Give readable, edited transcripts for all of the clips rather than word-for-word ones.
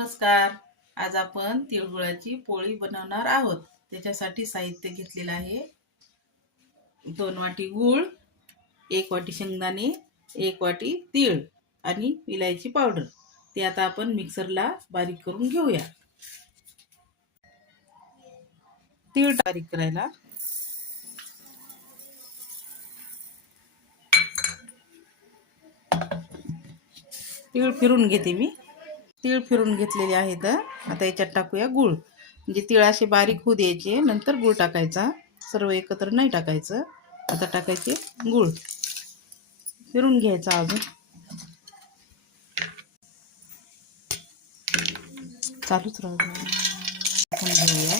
नमस्कार. आज आपण तिळगुळाची पोळी बनवणार आहोत. त्याच्यासाठी साहित्य घेतलेलं आहे 2 वाटी गूळ, 1 वाटी शेंगदाणे, 1 वाटी तीळ आणि इलायची पावडर. ते आता आपण मिक्सरला बारीक करून घेऊया. तीळ बारीक करायला तीळ फिरून घेते मी. तीळ फिरून घेतलेले आहेत. आता याच्यात टाकूया गूळ. म्हणजे तीळ असे बारीक होऊ द्यायचे, नंतर गूळ टाकायचा. सर्व एकत्र नाही टाकायचं. आता टाकायचे गूळ, फिरून घ्यायचा. अजून चालूच राहू घेऊया.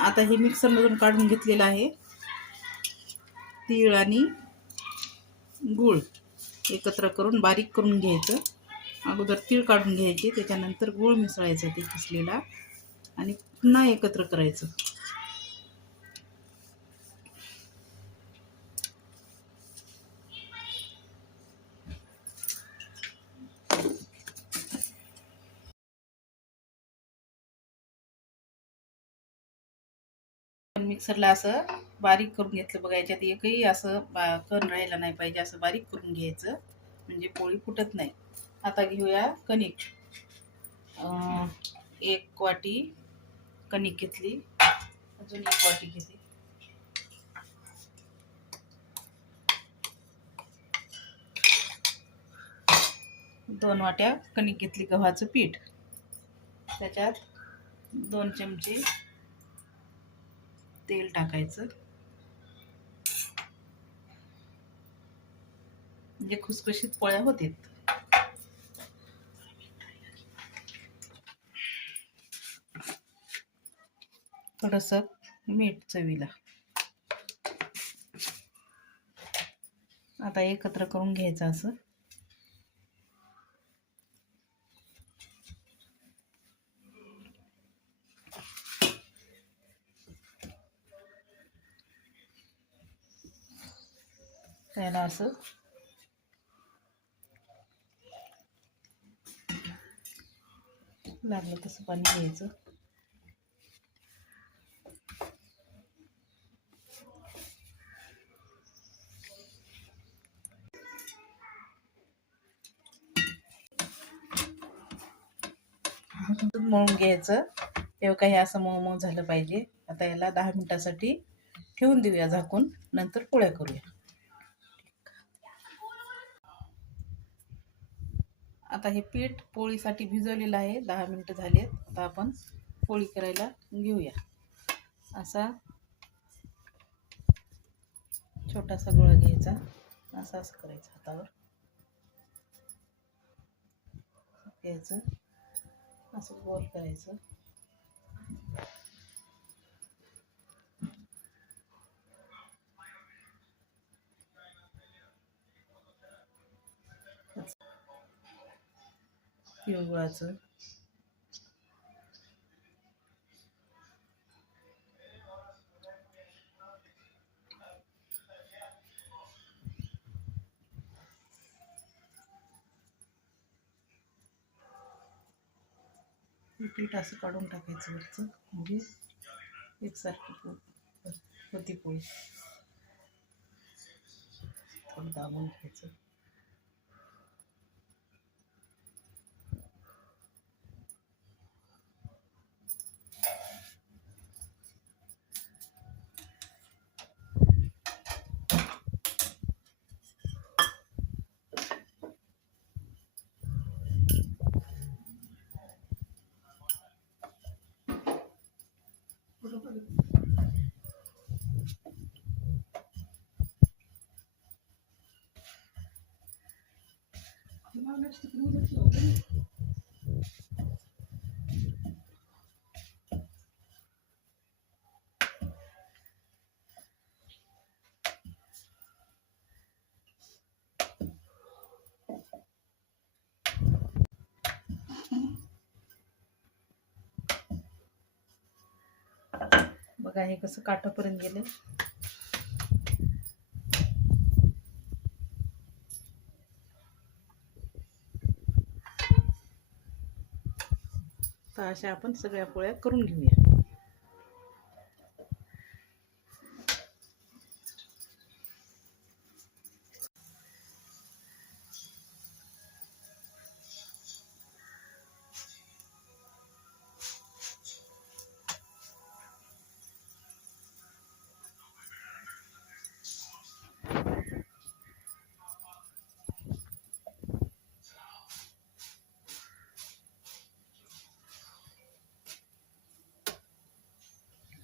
आता हे मिक्सरमधून काढून घेतलेलं आहे. तीळ आणि गूळ एकत्र करून बारीक करून घ्यायचं. अगोदर तीळ काढून घ्यायचे, त्याच्यानंतर गूळ मिसळायचा ते किसलेला आणि पुन्हा एकत्र करायचं. मिक्सरला असं बारीक करून घेतलं बघा. याच्यात एकही असं कण राहायला नाही पाहिजे. असं बारीक करून घ्यायचं, म्हणजे पोळी फुटत नाही. आता घेऊया कणिक. 1 वाटी कणिक घेतली. अजून 1 वाटी घेते. दोन वाट्या कणिक घेतली गव्हाचं पीठ. त्याच्यात 2 चमचे तेल टाकायचं, म्हणजे खुसखुशीत पोळ्या होतात. थोडंसं मीठ चवीला. आता एकत्र करून घ्यायचं असं. त्याला असं लागलं तसं पाणी घ्यायचं. मळून घ्यायचं. तेव्हा काही असं मऊ मऊ झालं पाहिजे. आता याला 10 मिनिटासाठी ठेवून देऊया झाकून, नंतर पोळ्या करूया. आता हे पीठ पोळीसाठी भिजवलेलं आहे. 10 मिनिटं झालेत. आता आपण पोळी करायला घेऊया. असा छोटासा गोळा घ्यायचा, असं करायचं. हातावर घ्यायचं, असं गोल करायचं. तिळगुळाचं पीठ असं काढून टाकायचं वरचं, म्हणजे एकसारखी होती पोळी. थोडं दाबून घ्यायचं. बघा हे कसं काठापर्यंत गेले. आता अशा आपण सगळ्या पोळ्या करून घेऊया.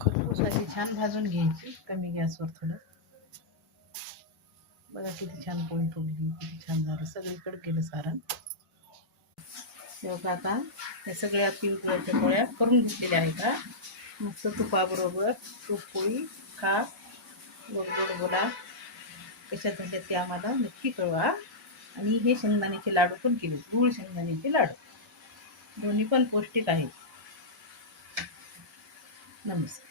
खरपूस अशी छान भाजून घ्यायची कमी गॅसवर थोडं. बघा किती छान पोळी फुगली, किती छान झालं, सगळीकडे केलं सारण. बघा आता या सगळ्या तिळगुळाच्या पोळ्या करून घेतलेल्या आहेत का. मस्त तुपाबरोबर तूप पोळी खा, गोड गोड बोला. कशा झाल्या ते आम्हाला नक्की कळवा. आणि हे शेंगदाण्याचे लाडू पण केले, गूळ शेंगदाण्याचे लाडू, दोन्ही पण पौष्टिक आहेत. नमस्कार.